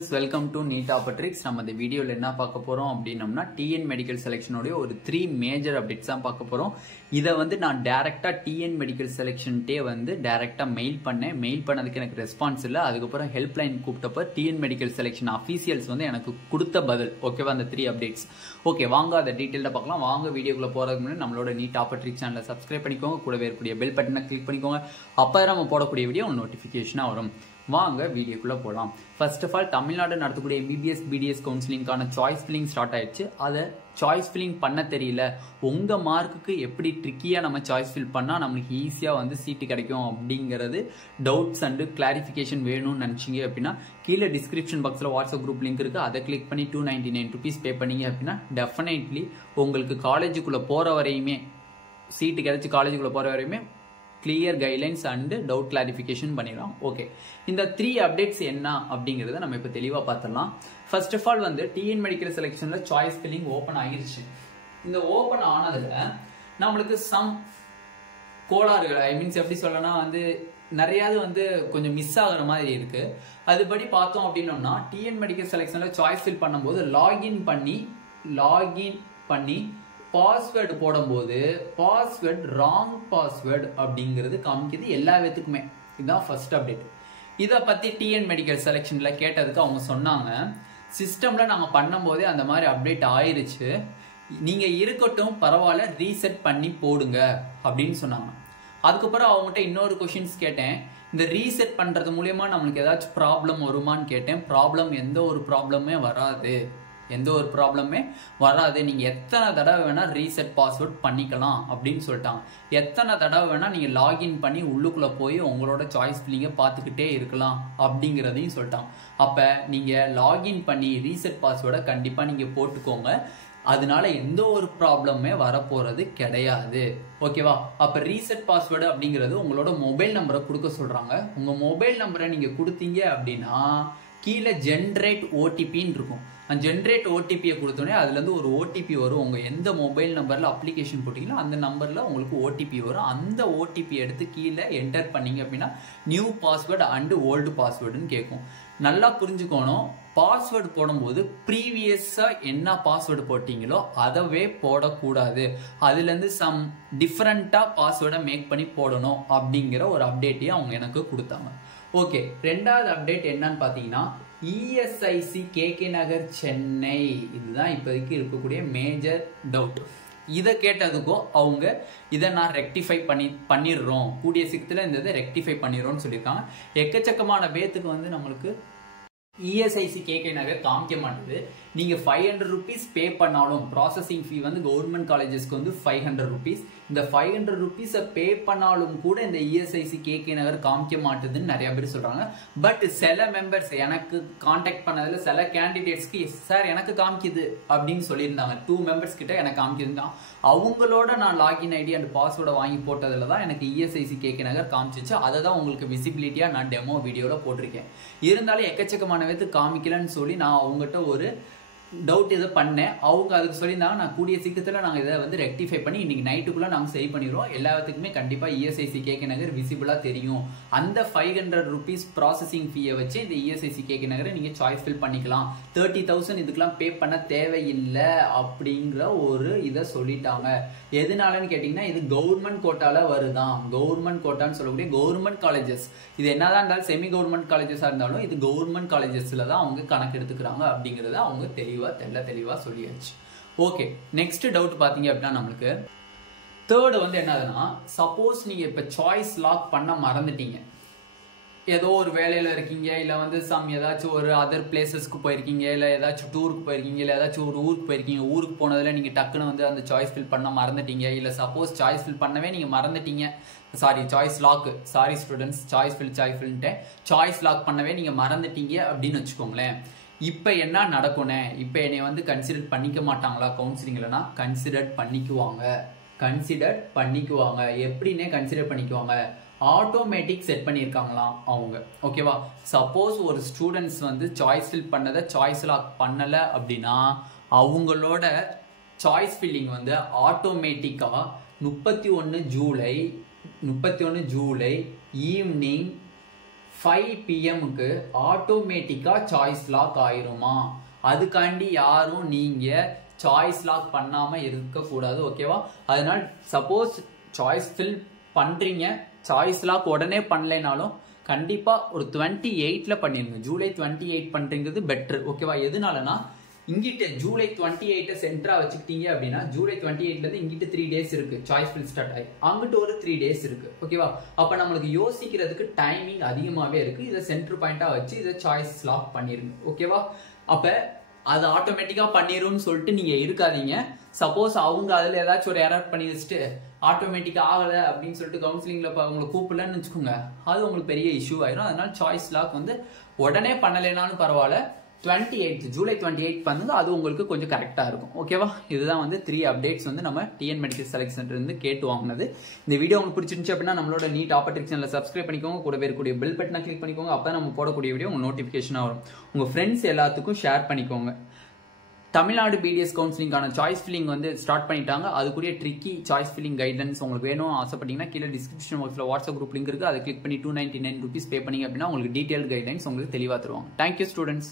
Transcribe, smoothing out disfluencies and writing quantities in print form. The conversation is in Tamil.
Welcome to Neet Tricks. நம்ம இந்த வீடியோல என்ன பார்க்க போறோம் அப்படினோம்னா TN மெடிக்கல் செலக்ஷனோட ஒரு 3 மேஜர் அப்டேட்ஸ் தான் பார்க்க போறோம். இத வந்து நான் டைரக்டா TN மெடிக்கல் செலக்ஷன்ட்டே வந்து டைரக்டா மெயில் பண்ணேன். மெயில் பண்ணதுக்கு எனக்கு ரெஸ்பான்ஸ் இல்ல. அதுக்கு அப்புறம் ஹெல்ப் லைன் கூப்பிட்டப்ப TN மெடிக்கல் செலக்ஷன் ஆபீஷியல்ஸ் வந்து எனக்கு கொடுத்த பதில். ஓகேவா அந்த 3 அப்டேட்ஸ். ஓகே வாங்க அத டீடைலா பார்க்கலாம். வாங்க வீடியோக்குள்ள போறதுக்கு முன்னாடி நம்மளோட நீட் ட்ரிக்ஸ் சேனலை சப்ஸ்கிரைப் பண்ணிக்கோங்க. கூடவே இருக்கக்கூடிய பெல் பட்டனை கிளிக் பண்ணிக்கோங்க. அப்பதான் நம்ம போடக்கூடிய வீடியோ நோட்டிபிகேஷனா வரும். வாங்க வீடியோக்குள்ள போலாம். ஃபர்ஸ்ட் ஆஃப் ஆல் தமிழ்நாடு நடத்தக்கூடிய MBBS BDS கவுன்சிலிங்கான சாய்ஸ் ஃபில்லிங் ஸ்டார்ட் ஆயிடுச்சு. அதை சாய்ஸ் ஃபில்லிங் பண்ண தெரியல, உங்க மார்க்குக்கு எப்படி ட்ரிக்கியா நம்ம சாய்ஸ் ஃபில் பண்ணா நம்மளுக்கு ஈஸியா வந்து சீட்டு கிடைக்கும் அப்படிங்கிறது டவுட்ஸ் அண்ட் கிளாரிஃபிகேஷன் வேணும்னு நினைச்சீங்க அப்படின்னா கீழே டிஸ்கிரிப்ஷன் பாக்ஸ்ல வாட்ஸ்அப் குரூப் லிங்க் இருக்கு. அதை கிளிக் பண்ணி 299 rupees பே பண்ணீங்க அப்படின்னா டெஃபினெட்லி உங்களுக்கு காலேஜுக்குள்ள போற வரையுமே சீட்டு கிடைச்சி காலேஜுக்குள்ள போற வரையுமே clear guidelines and doubt clarification பண்ணிடலாம். ஓகே, இந்த 3 அப்டேட்ஸ் என்ன அப்படிங்கறத நம்ம இப்ப தெளிவா பார்த்துடலாம். ஃபர்ஸ்ட் ஆஃப் ஆல் வந்து TN மெடிக்கல் செலக்ஷன்ல சாய்ஸ் ஃபில்லிங் ஓபன் ஆகிருச்சு. இந்த ஓபன் ஆனதுல நம்மளுக்கு சம் கோளாறுகள், ஐ மீன்ஸ் எப்படி சொல்லலாம், வந்து நிறையாவது வந்து கொஞ்சம் மிஸ் ஆகுற மாதிரி இருக்கு. அதுபடி பார்த்தோம் அப்படின்னோம்னா TN மெடிக்கல் செலக்ஷன்ல சாய்ஸ் ஃபில் பண்ணும்போது லாகின் பண்ணி பாஸ்வேர்டு போடும்போது பாஸ்வேர்டு ராங் பாஸ்வேர்டு அப்படிங்கிறது காமிக்குது எல்லா பேத்துக்குமே. இதுதான் ஃபர்ஸ்ட் அப்டேட். இதை பத்தி TN மெடிக்கல் செலக்ஷன்ல கேட்டதுக்கு அவங்க சொன்னாங்க, சிஸ்டம்ல நாங்க பண்ணும்போதே அந்த மாதிரி அப்டேட் ஆயிருச்சு, நீங்க இருக்கட்டும் பரவாயில்ல ரீசெட் பண்ணி போடுங்க அப்படின்னு சொன்னாங்க. அதுக்கப்புறம் அவங்ககிட்ட இன்னொரு கொஸ்டின்ஸ் கேட்டேன், இந்த ரீசெட் பண்றது மூலியமா நம்மளுக்கு ஏதாச்சும் ப்ராப்ளம் வருமானு கேட்டேன். எந்த ஒரு ப்ராப்ளமே வராது, நீங்க எத்தனை தடவை வேணா ரீசெட் பாஸ்வேர்ட் பண்ணிக்கலாம் அப்படின்னு சொல்லிட்டாங்க. எத்தனை தடவை வேணா நீங்க லாகின் பண்ணி உள்ளுக்குள்ள போய் உங்களோட சாய்ஸ் ஃபில்லிங்க பார்த்துக்கிட்டே இருக்கலாம் அப்படிங்கிறதையும் சொல்லிட்டாங்க. அப்ப நீங்க லாகின் பண்ணி ரீசெட் பாஸ்வேர்டை கண்டிப்பா நீங்க போட்டுக்கோங்க, அதனால எந்த ஒரு ப்ராப்ளமே வரப்போறது கிடையாது. ஓகேவா? அப்ப ரீசெட் பாஸ்வேர்டு அப்படிங்கிறது உங்களோட மொபைல் நம்பரை கொடுக்க சொல்றாங்க. உங்க மொபைல் நம்பரை நீங்க கொடுத்தீங்க அப்படின்னா கீழே ஜென்ரேட் ஓடிபின்னு இருக்கும். அந்த ஜென்ரேட் ஓடிபியை கொடுத்தோடனே அதுல இருந்து ஒரு ஓடிபி வரும். உங்க எந்த மொபைல் நம்பர்ல அப்ளிகேஷன் போட்டீங்களோ அந்த நம்பர்ல உங்களுக்கு ஓடிபி வரும். அந்த ஓடிபி எடுத்து கீழே என்டர் பண்ணீங்க அப்படின்னா நியூ பாஸ்வேர்டு அண்ட் ஓல்டு பாஸ்வேர்டுன்னு கேட்கும். நல்லா புரிஞ்சுக்கணும், பாஸ்வேர்டு போடும்போது ப்ரீவியஸா என்ன பாஸ்வேர்டு போட்டீங்களோ அதவே போடக்கூடாது. அதுல இருந்து சம் டிஃப்ரெண்டா பாஸ்வேர்டை மேக் பண்ணி போடணும் அப்படிங்கிற ஒரு அப்டேட்டையும் அவங்க எனக்கு கொடுத்தாங்க. ஓகே, ரெண்டாவது அப்டேட் என்னன்னு பாத்தீங்கன்னா ESIC KK நகர் சென்னை, இதுதான் இப்போதைக்கு இருக்கக்கூடிய மேஜர் டவுட். இதை கேட்டதுக்கும் அவங்க இதை நான் ரெக்டிஃபை பண்ணிடுறோம், கூடிய சீக்கிரத்தில் இந்த இதை ரெக்டிஃபை பண்ணிடுறோம்னு சொல்லியிருக்காங்க. எக்கச்சக்கமான பேத்துக்கு வந்து நம்மளுக்கு ESIC KK நகர் காமிக்க மாட்டேது. நீங்க 500 rupees பே பண்ணாலும் ப்ராசஸிங் ஃபீ வந்து கவர்மெண்ட் காலேஜஸ்க்கு வந்து 500 rupees. இந்த 500 rupees பே பண்ணாலும் கூட இந்த ESIC KK நகர் காமிக்க மாட்டுதுன்னு நிறைய பேர் சொல்றாங்க. பட் சில மெம்பர்ஸ் எனக்கு கான்டாக்ட் பண்ணதுல சில கேண்டிடேட்ஸ்க்கு சார் எனக்கு காமிக்குது அப்படின்னு சொல்லியிருந்தாங்க. 2 மெம்பர்ஸ் கிட்ட எனக்கு காமிக்குதுதான். அவங்களோட நான் லாகின் ஐடி அண்ட் பாஸ்வேர்டை வாங்கி போட்டதுல தான் எனக்கு ESIC KK நகர் காமிச்சிச்சு. அதை தான் உங்களுக்கு விசிபிலிட்டியா நான் டெமோ வீடியோல போட்டிருக்கேன். இருந்தாலும் எக்கச்சக்கமான காமிக்கலன்னு சொல்லி நான் அவங்ககிட்ட ஒரு டவுட் இதை பண்ணேன். அவங்க அதுக்கு சொல்லியிருந்தாங்க, நான் கூடிய சீக்கிரத்தில் நாங்கள் இதை வந்து ரெக்டிஃபை பண்ணி இன்னைக்கு நைட்டுக்குள்ள நாங்கள் சரி பண்ணிடுவோம், எல்லாத்துக்குமே கண்டிப்பாக ESIC KK நகர் விசிபிளாக தெரியும். அந்த 500 rupees ப்ராசஸிங் ஃபீயை வச்சு இந்த ESIC KK நகரை நீங்கள் சாய்ஸ் ஃபில் பண்ணிக்கலாம், 30,000 இதுக்கெல்லாம் பே பண்ண தேவையில்லை அப்படிங்கிற ஒரு இதை சொல்லிட்டாங்க. எதனாலன்னு கேட்டிங்கன்னா இது கவர்மெண்ட் கோட்டால வருதான். கவர்மெண்ட் கோட்டான்னு சொல்லக்கூடிய கவர்மெண்ட் காலேஜஸ், இது என்னதான் இருந்தாலும் செமி கவர்மெண்ட் காலேஜஸாக இருந்தாலும் இது கவர்மெண்ட் காலேஜஸ்ல தான் அவங்க கணக்கு எடுத்துக்கிறாங்க அப்படிங்கிறத அவங்க தெளிவா சொல்லியாச்சு. ஓகே, நெக்ஸ்ட் டவுட் பாத்தீங்க அப்படின்னா நம்மளுக்கு தேர்ட் வந்து என்னதுன்னா, சப்போஸ் நீங்க இப்ப சாய்ஸ் லாக் பண்ண மறந்துட்டீங்க, ஏதோ ஒரு வேலையில இருக்கீங்க, இல்ல வந்து ஏதாச்சும் ஒரு அதர் பிளேசஸ்க்கு போயிருக்கீங்க, இல்ல ஏதாச்சும் டூருக்கு போயிருக்கீங்க, இல்ல ஏதாச்சும் ஒரு ஊருக்கு போயிருக்கீங்க, ஊருக்கு போனதுல நீங்க டக்குன்னு வந்து அந்த சாய்ஸ் ஃபில் பண்ண மறந்துட்டீங்க, இல்ல சப்போஸ் சாய்ஸ் ஃபில் பண்ணவே நீங்க மறந்துட்டீங்க, choice lock, students, choice lock பண்ணவே நீங்க மறந்துட்டீங்க அப்படின்னு வச்சுக்கோங்களேன். இப்ப என்ன நடக்கும்னே, இப்ப என்னை வந்து கன்சிடர் பண்ணிக்க மாட்டாங்களா கவுன்சிலிங்லனா? கன்சிடர் பண்ணிக்குவாங்க. எப்படின்னே கன்சிடர் பண்ணிக்குவாங்க, ஆட்டோமேட்டிக் செட் பண்ணியிருக்காங்களாம் அவங்க. ஓகேவா? சப்போஸ் ஒரு ஸ்டூடெண்ட்ஸ் வந்து சாய்ஸ் ஃபில் பண்ணதை சாய்ஸ் லாக் பண்ணல அப்படின்னா அவங்களோட சாய்ஸ் ஃபில்லிங் வந்து ஆட்டோமேட்டிக்கா 31 ஜூலை ஈவினிங் 5 PM-க்கு ஆட்டோமேட்டிக்கா சாய்ஸ் லாக் ஆயிருமா? அதுக்காண்டி யாரும் நீங்க சாய்ஸ் லாக் பண்ணாம இருக்க கூடாது. ஓகேவா? அதனால சப்போஸ் சாய்ஸ் ஃபில் பண்றீங்க, சாய்ஸ் லாக் உடனே பண்ணலைனாலும் கண்டிப்பா ஒரு 28ல பண்ணிருங்க. ஜூலை 28 பண்றீங்கிறது பெட்டர். ஓகேவா? எதுனாலனா இங்கிட்ட ஜூலை 28 சென்டரா வச்சுக்கிட்டீங்க அப்படின்னா ஜூலை 28ல இருந்து இங்கிட்ட 3 days இருக்கு சாய்ஸ் ஃபில் ஸ்டார்ட் ஆகி, அங்கிட்ட ஒரு 3 days இருக்கு. ஓகேவா? அப்ப நம்மளுக்கு யோசிக்கிறதுக்கு டைமிங் அதிகமாவே இருக்கு. இதை சென்டர் பாயிண்டா வச்சு இதை சாய்ஸ் லாக் பண்ணிருங்க. ஓகேவா? அப்ப அது ஆட்டோமேட்டிக்கா பண்ணிரும்னு சொல்லிட்டு நீங்க இருக்காதீங்க. சப்போஸ் அவங்க அதுல ஏதாச்சும் ஒரு எரர் பண்ணி வச்சுட்டு ஆட்டோமேட்டிக்கா ஆகல அப்படின்னு சொல்லிட்டு கவுன்சிலிங்ல உங்களை கூப்பிடலன்னு வச்சுக்கோங்க, அது உங்களுக்கு பெரிய இஷ்யூ ஆயிரும். அதனால சாய்ஸ் லாக் வந்து உடனே பண்ணலைனாலும் பரவாயில்ல, 28 ஜூலை 28 பண்ணுங்க, அது உங்களுக்கு கொஞ்சம் கரெக்டா இருக்கும். ஓகேவா? இதுதான் வந்து 3 அப்டேட்ஸ் வந்து நம்ம டிஎன் மெடிக்கல் செலக்ஷன் இருந்து கேட்டு வாங்கினது. இந்த வீடியோ உங்களுக்கு பிடிச்சிருந்துச்சு அப்படின்னா நம்மளோட நீட் ஆப்பர்டிக் சேனலை சப்ஸ்கிரைப் பண்ணிக்கோங்க, கூட இருக்கக்கூடிய பெல் பட்டனை கிளிக் பண்ணிக்கோங்க. அப்போ நம்ம போடக்கூடிய வீடியோ உங்க நோட்டிஃபிகேஷனா வரும். உங்க ஃப்ரெண்ட்ஸ் எல்லாத்துக்கும் ஷேர் பண்ணிக்கோங்க. தமிழ்நாடு பிடிஎஸ் கவுன்சிலிங்கான சாய்ஸ் ஃபில்லிங் வந்து ஸ்டார்ட் பண்ணிட்டாங்க. அதுக்குரிய ட்ரிக்கி சாய்ஸ் ஃபில்லிங் கைடன்ஸ் உங்களுக்கு வேணும் ஆசைப்பட்டீங்கன்னா கீழே டிஸ்கிரிப்ஷன் பாக்ஸில் வாட்ஸ்அப் குரூப் லிங்க் இருக்கு, அதை கிளிக் பண்ணி 299 rupees பே பண்ணீங்க அப்படின்னா உங்களுக்கு டீடைல் கைடன்ஸ் உங்களுக்கு தெளிவாக தருவாங்க. Thank you students.